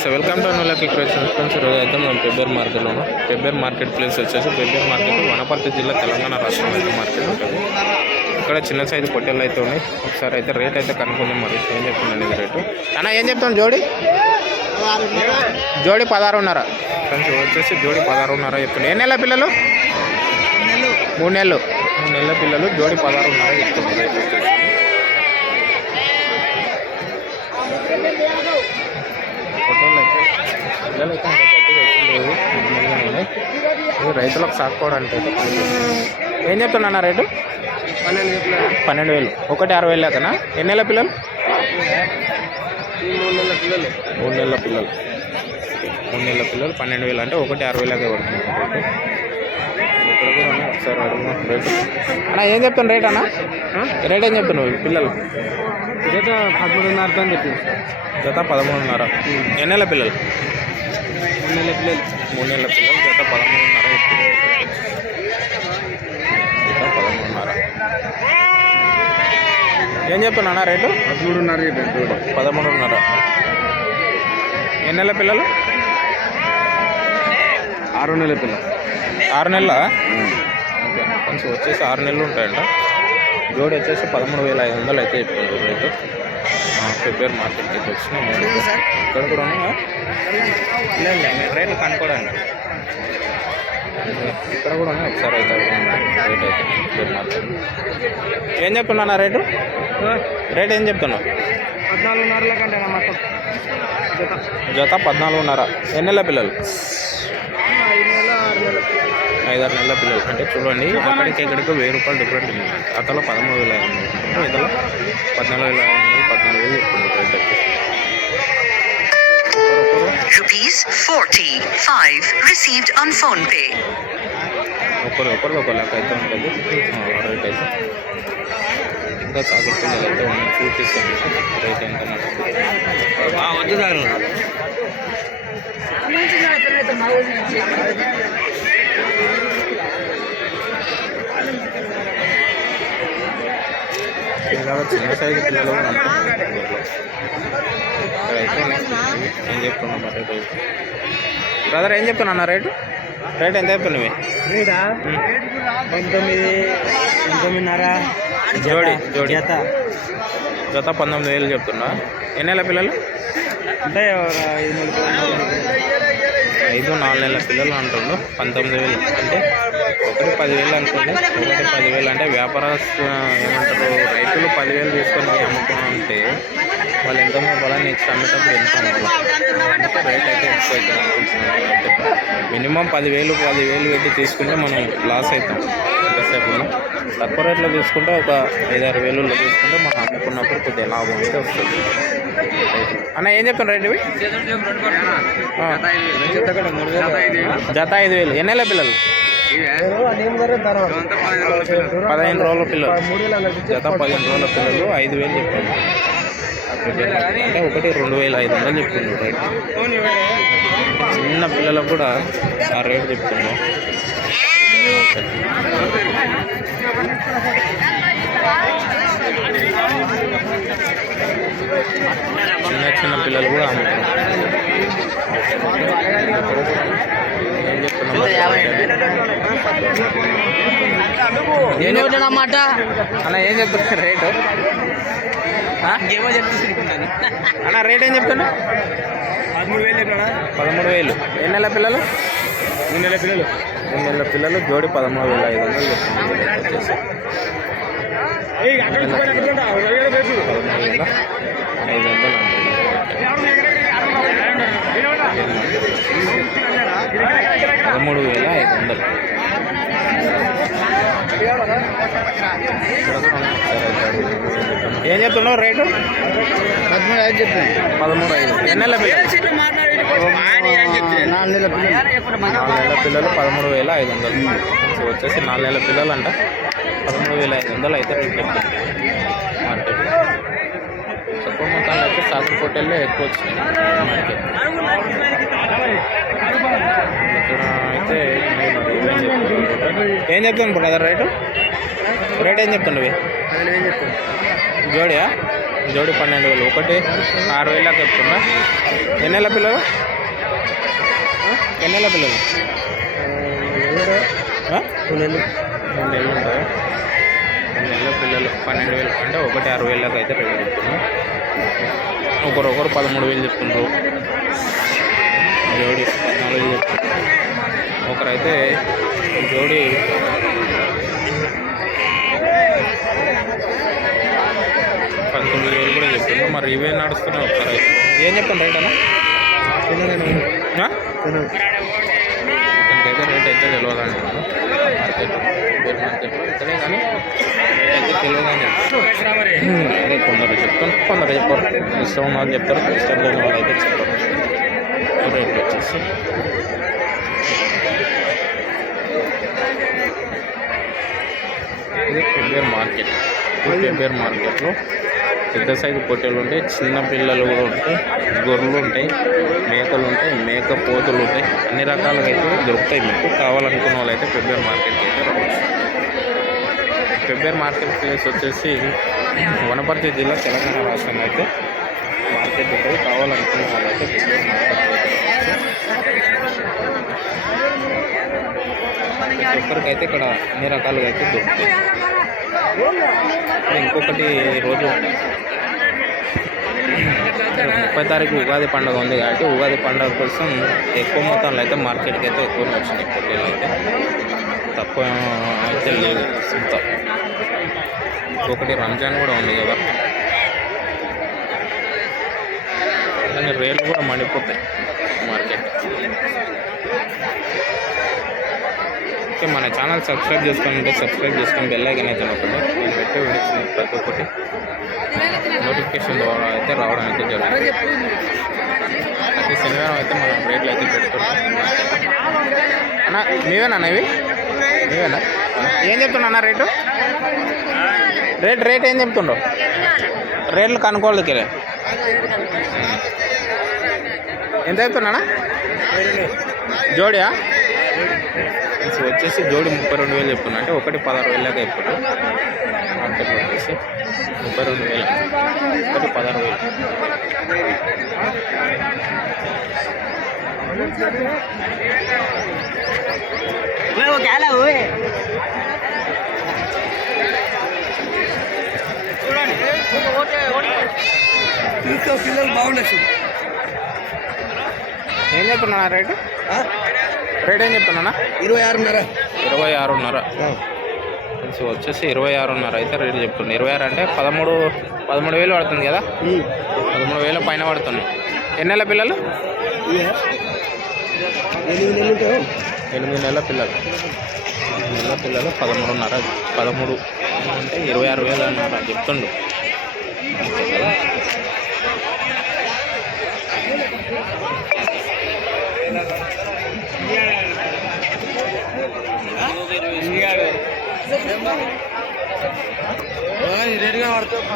నమస్తే welcome to అనులకి friends ఈరోజు అయితే మనం పెబ్బేర్ మార్కెట్లోను? పెబ్బేర్ మార్కెట్ ప్లేస్ వచ్చేసి పెబ్బేర్ మార్కెట్ వనపర్తి జిల్లా తెలంగాణ రాష్ట్రంలో అయితే మార్కెట్ ఉంటుంది. ఇక్కడ చిన్న సైజు పొట్టెలు అయితే ఉన్నాయి. ఒకసారి అయితే రేట్ అయితే కనుక్కుందాం మరి ఏం చెప్తున్నాను ఇది రేటు. అన్న ఏం చెప్తాను జోడి? జోడి పదహారున్నర. ఫ్రెండ్స్ వచ్చేసి జోడి పదహారున్నర చెప్తున్నాను ఏ నెల పిల్లలు? మూడు నెలలు. మూడు నెలల పిల్లలు జోడి పదహారున్నర చెప్తున్నారు రేట్ వచ్చేసి పొట్టేళ్ళు అయితే పిల్లలు అయితే అంత గట్టిగా వచ్చి లేవు రైతులకు సాక్కోవడానికి. ఏం చెప్తున్నా రేటు? పన్నెండు వేలు. ఒకటి అరవై వేలు అతనా ఎన్ని నెలల పిల్లలు? మూడు నెలల పిల్లలు. మూడు నెలల పిల్లలు పన్నెండు వేలు. అంటే ఒకటి అరవై లాగా పడుతుంది ఒకసారి రేటు. అన్న ఏం చెప్తాను రేట్ అన్న? రేట్ ఏం చెప్తున్నావు పిల్లలు? ఇదైతే పదమూడున్నర అని చెప్పింది జత పదమూడున్నర. ఎన్ని నెలల పిల్లలు? మూడు నెలల పిల్లలు మూడు నెలల పిల్లలు జత పదమూడున్నర జత పదమూడున్నర. ఏం చెప్తున్నా రేటు పదమూడున్నర పదమూడున్నర ఎన్ని నెలల పిల్లలు? ఆరు నెలల పిల్ల. ఆరు నెలల? కొంచెం వచ్చేసి ఆరు నెలలు ఉంటాయంట. జోడి వచ్చేసి పదమూడు వేల ఐదు వందలు అయితే చెప్తున్నారు రేటు. ఫిబ్రవరి మార్కెట్కి అయితే వచ్చిన ఇక్కడ కూడా ఉన్నాయా లేదు రేట్లు కనుక్కోడండి ఇక్కడ కూడా ఉన్నాయి. ఒకసారి అయితే. రేట్ అయితే ఫిబ్రవరి మార్కెట్ ఏం చెప్తున్నా రేటు? రేట్ ఏం చెప్తున్నావు? జత పద్నాలుగున్నర. ఎన్ని నెలల పిల్లలు ఐదు నెలల ఆరు నెలల ఐదారు నెలల పిల్లలు. అంటే చూడండి అక్కడికి ఇక్కడికి వెయ్యి రూపాయలు డిఫరెంట్ ఉంది. అతలో పదమూడు వేల ఐదు వందలు ఇతలో పద్నాలుగు వేల ఐదు వందలు పద్నాలుగు వేలు చెప్తుంది రేట్ వచ్చి Rupees 45 received on phone pay. ఒకరు ఒకరు ఒక లెక్క అయితే ఉంటుంది. రేట్ అయితే. ఇంకా సాగు పిల్లలు అయితే ఉన్నాయి. చూపిస్తాను. రేట్ ఎంత వద్దు ఇంకా చిన్న సైజు పిల్లలు కూడా ఏం చెప్తున్నాం రేట్? అయితే బ్రదర్ ఏం చెప్తున్నా రేటు? రేట్ ఎంత చెప్తున్నావి రేటా? పంతొమ్మిది పంతొమ్మిదిన్నర జోడి జోడి. జత. జత పంతొమ్మిది వేలు చెప్తున్నా. ఎన్ని నెలల పిల్లలు? అంటే ఐదు నాలుగు నెలల పిల్లలు అంటుండ్రు. పంతొమ్మిది వేలు. అంటే ఒకటి పదివేలు అనుకోండి ఒకటి పదివేలు. అంటే వ్యాపారస్తు ఏమంటారు రైతులు పదివేలు తీసుకొని అమ్ముకున్నా అంటే వాళ్ళు ఎంత అవ్వాలా నెక్స్ట్ అమ్మేటప్పుడు ఎంత రేట్ అయితే ఎక్కువ అవుతుంది అనుకుంటున్నాను మినిమం పదివేలు పదివేలు పెట్టి తీసుకుంటే మనం లాస్ అవుతాం. ఎంతసేపు తక్కువ రేట్లో తీసుకుంటే ఒక ఐదారు వేలులో తీసుకుంటే మనం అమ్ముకున్నప్పుడు కొద్దిగా లాభం అయితే వస్తుంది. అన్న ఏం చెప్తున్నారు రేట్ ఇవి. జత ఐదు వేలు. ఎన్ని నెలల పిల్లలు? పదిహేను రోజుల పిల్లలు. జత పదిహేను రోజుల పిల్లలు ఐదు వేలు చెప్పారు. అంటే ఒకటి రెండు వేల ఐదు వందలు చెప్తున్నారు రేట్ చిన్న పిల్లలకు కూడా ఆ రేట్ చెప్తున్నాం చిన్న చిన్న పిల్లలు కూడా అమ్ముతున్నారు. ఏం చెప్తున్నాం చెప్తున్నా అన్నమాట అన్న ఏం చెప్తున్నారు? రేటు? ఏమో చెప్తున్నాను. అన్న రేట్ ఏం చెప్తున్నా? పదమూడు వేలు చెప్పినా పదమూడు వేలు. ఎన్ని నెలల పిల్లలు? మూడు నెలల పిల్లలు? మూడు నెలల పిల్లలు? జోడి పదమూడు వేల ఐదు వందలు వేల ఐదు వందలు అంటుంది. పదమూడు వేల ఐదు వందలు ఏం చెప్తున్నావు రేటు? పదమూడు ఐదు చెప్పాను పదమూడు ఐదు. ఎన్ని నెలల పిల్లలు నాలుగు నెలల పిల్లలు. నాలుగు నెలల పిల్లలు పదమూడు వేల ఐదు వందలు. సో వచ్చేసి నాలుగు నెలల పిల్లలు అంట పదమూడు వేల ఐదు వందలు అయితే మార్కెట్ తక్కువ మొత్తంలో అయితే సాగు పోటీల్లో ఎక్కువ వచ్చినాయి. మార్కెట్ ఇక్కడ అయితే ఏం చెప్తాను బ్రదర్ రేటు? రేట్ ఏం చెప్తాను జోడియా జోడి పన్నెండు వేలు. ఒకటి ఆరు వేలకు చెప్తున్నా. ఎన్ని నెలల పిల్లలు? ఎన్ని నెలల పిల్లలు? మూడు నెలలు. ఉంటాయి? మూడు నెలల పిల్లలు. పన్నెండు వేలు. అంటే ఒకటి ఆరు వేలకు అయితే రెడీ చెప్తున్నాం. ఒకరొకరు పదమూడు వేలు చెప్తున్నారు జోడి పద్నాలుగు వేలు. చెప్తున్నారు ఒకరైతే జోడి పంతొమ్మిది వేలు కూడా చెప్తున్నారు మరి ఇవే నడుస్తున్నాయి ఒకసారి. అయితే ఏం చెప్తాను రేట్ అన్న? ఇతనికైతే రేట్ అయితే తెలియదు అంటున్నాను మార్కెట్ మార్కెట్లో ఇక్కడే కానీ రేట్ అయితే తెలియదు అని అదే కొందరు చెప్తాను కొందరు చెప్పారు. ఇష్టం ఉన్న వాళ్ళు చెప్తారు ఇష్టం లేని వాళ్ళు అయితే చెప్పారు రేట్లు వచ్చేసి. ఇది పెబ్బేర్ మార్కెట్. పెబ్బేర్ మార్కెట్లో పెద్ద సైజు పొట్టెలు ఉంటాయి చిన్న పిల్లలు కూడా ఉంటాయి గొర్రెలు ఉంటాయి మేకలు ఉంటాయి మేక పోతులు ఉంటాయి. అన్ని రకాలుగా అయితే దొరుకుతాయి మీకు. కావాలనుకున్న వాళ్ళు అయితే పెబ్బేర్ మార్కెట్కి అయితే రావచ్చు. పెబ్బేర్ మార్కెట్ ప్లేస్ వచ్చేసి వనపర్తి జిల్లా తెలంగాణ రాష్ట్రంలో అయితే మార్కెట్ ఉంటుంది. కావాలనుకున్న వాళ్ళు అయితే పెబ్బేర్ మార్కెట్ ఒక్కరికైతే ఇక్కడ అన్ని రకాలుగా అయితే దొరుకుతాయి. ఇంకొకటి రోజు ముప్పై తారీఖు ఉగాది పండుగ ఉంది కాబట్టి ఉగాది పండుగ కోసం ఎక్కువ మొత్తంలో అయితే మార్కెట్కి అయితే ఎక్కువ వచ్చినాయి పొట్టేలు అయితే. తక్కువ అయితే లేదు ఒకటి రంజాన్ కూడా ఉంది కదా. కానీ రేట్లు కూడా మండిపోతాయి మార్కెట్. ఓకే మన ఛానల్ సబ్స్క్రైబ్ చేసుకుంటే సబ్స్క్రైబ్ చేసుకొని బెల్ ఐకన్ అయితే నొక్కండి. అయితే పెట్టే వీడియోస్ ప్రతి ఒక్కటి నోటిఫికేషన్ ద్వారా అయితే రావడం అయితే జరుగుతుంది. ప్రతి శనివారం అయితే మనం రేట్లు అయితే పెడుతున్నాం అన్న మీవేనా ఇవి? మీవేనా ఏం చెప్తున్నా అన్న రేటు? రేట్ రేట్ ఏం చెప్తుండవు రేట్లు కనుక్కోవాలి ఎంత చెప్తున్నా జోడియా? వచ్చేసి జోడి ముప్పై రెండు వేలు చెప్తున్నా. అంటే ఒకటి పదహారు వేలు దాకా చెప్తున్నా. మార్కెట్లో వచ్చేసి ముప్పై రెండు వేలు. ఒకటి పదహారు వేలు పిల్లలు బాగుండొచ్చు ఏం చెప్తున్నా రేటు? రేట్ ఏం చెప్తున్నా ఇరవై ఆరున్నర. ఇరవై ఆరున్నర. సో వచ్చేసి ఇరవై ఆరున్నర అయితే రేట్ చెప్తుంది. ఇరవై ఆరు అంటే పదమూడు పదమూడు వేలు పడుతుంది కదా? పదమూడు వేల పైన పడుతుంది. ఎన్ని నెలల పిల్లలు? ఎనిమిది నెలలు పిల్లలు. ఎనిమిది నెలల పిల్లలు పదమూడున్నర పదమూడు అంటే ఇరవై ఆరు వేలు అన్నర చెప్తుండు. రెడీగా పడుతుంది.